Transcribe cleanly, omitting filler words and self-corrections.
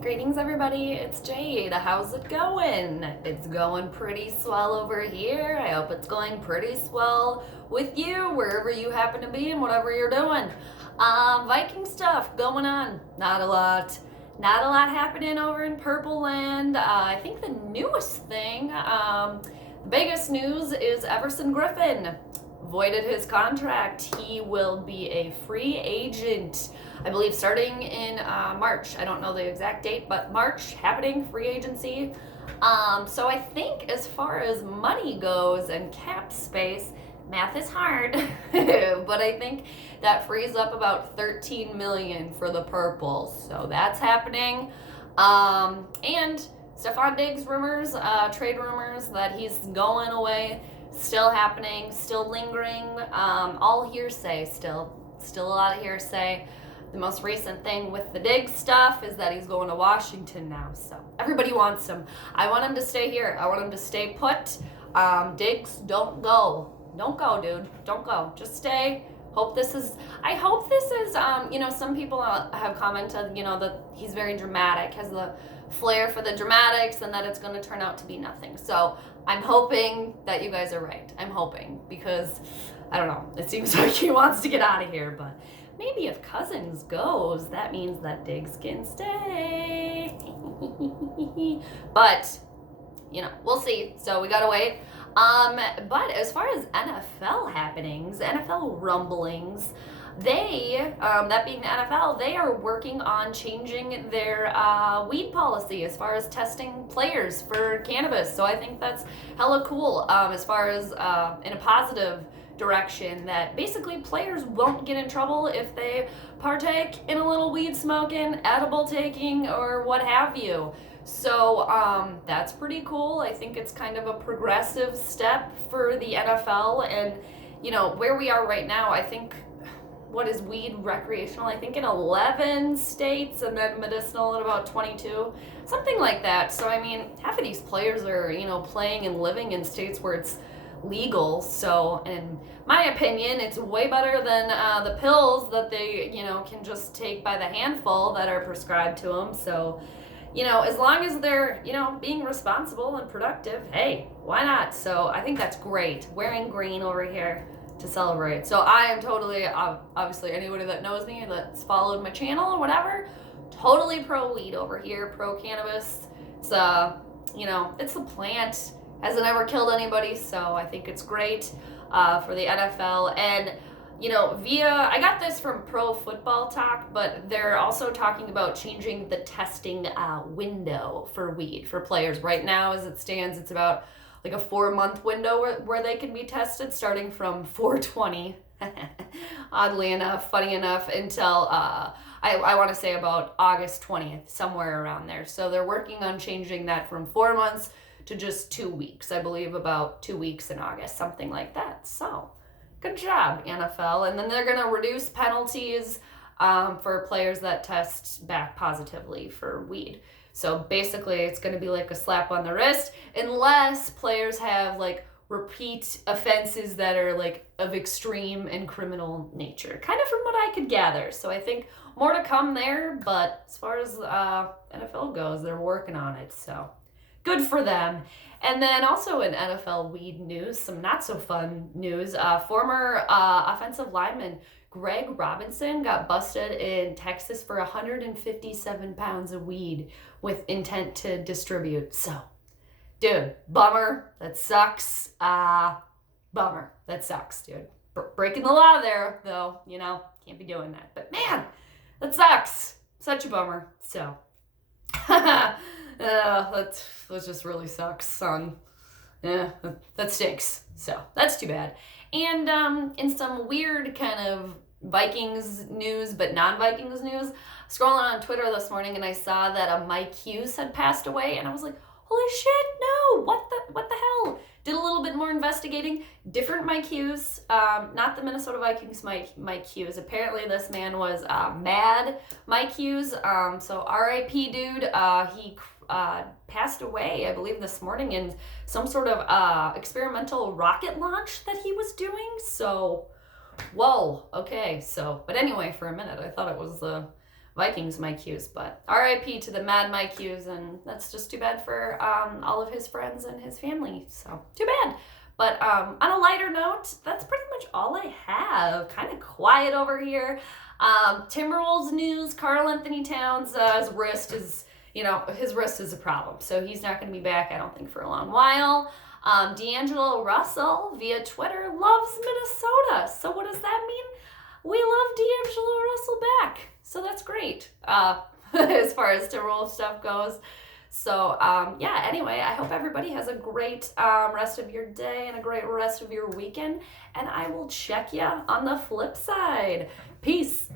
Greetings everybody, it's Jade. How's it going? It's going pretty swell over here. I hope it's going pretty swell with you, wherever you happen to be and whatever you're doing. Viking stuff going on. Not a lot happening over in Purple Land. I think the newest thing, the biggest news is Everson Griffin voided his contract. He will be a free agent, I believe, starting in March. I don't know the exact date, but March, happening, free agency. So I think as far as money goes and cap space, math is hard, but I think that frees up about $13 million for the Purple. So that's happening. And Stephon Diggs rumors, trade rumors that he's going away, still happening, still lingering, all hearsay still a lot of hearsay. The most recent thing with the Diggs stuff is that he's going to Washington now, so everybody wants him. I want him to stay here. I want him to stay put. Diggs, don't go, dude, don't go, just stay. I hope this is, some people have commented, that he's very dramatic, has the flair for the dramatics, and that it's going to turn out to be nothing. So I'm hoping that you guys are right. I'm hoping, because I don't know, it seems like he wants to get out of here, but maybe if Cousins goes, that means that Diggs can stay. But, we'll see. So we gotta wait. But as far as NFL happenings, NFL rumblings, they, that being the NFL, they are working on changing their weed policy as far as testing players for cannabis. So I think that's hella cool, as far as in a positive direction, that basically players won't get in trouble if they partake in a little weed smoking, edible taking, or what have you. So that's pretty cool. I think it's kind of a progressive step for the NFL, and where we are right now, I think, what is weed recreational? I think in 11 states, and then medicinal in about 22, something like that. So I mean, half of these players are playing and living in states where it's legal. So in my opinion, it's way better than the pills that they can just take by the handful that are prescribed to them. So as long as they're being responsible and productive, hey, why not? So I think that's great. Wearing green over here to celebrate. So I am totally, obviously, anybody that knows me, that's followed my channel or whatever, totally pro weed over here, pro cannabis. It's it's a plant, hasn't ever killed anybody, so I think it's great for the NFL. And I got this from Pro Football Talk, but they're also talking about changing the testing window for weed for players. Right now, as it stands, it's about like a 4-month window where they can be tested, starting from 4/20, oddly enough, funny enough, until I want to say about August 20th, somewhere around there. So they're working on changing that from 4 months to just 2 weeks. I believe about 2 weeks in August, something like that. So good job, NFL. And then they're going to reduce penalties for players that test back positively for weed. So basically, it's going to be like a slap on the wrist, unless players have like repeat offenses that are like of extreme and criminal nature, kind of from what I could gather. So I think more to come there, but as far as NFL goes, they're working on it. So good for them. And then also in NFL weed news, some not so fun news, former offensive lineman Greg Robinson got busted in Texas for 157 pounds of weed with intent to distribute. So, dude, bummer. That sucks. Bummer. That sucks, dude. Breaking the law there, though, can't be doing that. But man, that sucks. Such a bummer. So, that just really sucks, son. Yeah, that stinks. So that's too bad. And in some weird kind of Vikings news, but non-Vikings news, scrolling on Twitter this morning, and I saw that Mike Hughes had passed away, and I was like, holy shit, no, what the hell? Did a little bit more investigating. Different Mike Hughes, not the Minnesota Vikings Mike Hughes. Apparently this man was mad Mike Hughes. So R.I.P. dude. He passed away, I believe, this morning in some sort of experimental rocket launch that he was doing. So, whoa, okay. So, but anyway, for a minute, I thought it was Vikings Mike Hughes, but RIP to the Mad Mike Hughes, and that's just too bad for all of his friends and his family. So too bad. But on a lighter note, that's pretty much all I have. Kind of quiet over here. Timberwolves news: Karl Anthony Towns, his wrist is, his wrist is a problem, so he's not going to be back, I don't think, for a long while. D'Angelo Russell via Twitter loves Minnesota. So what does that mean? We love D'Angelo Russell back. So that's great as far as Timberwolves stuff goes. So, anyway, I hope everybody has a great rest of your day and a great rest of your weekend. And I will check you on the flip side. Peace.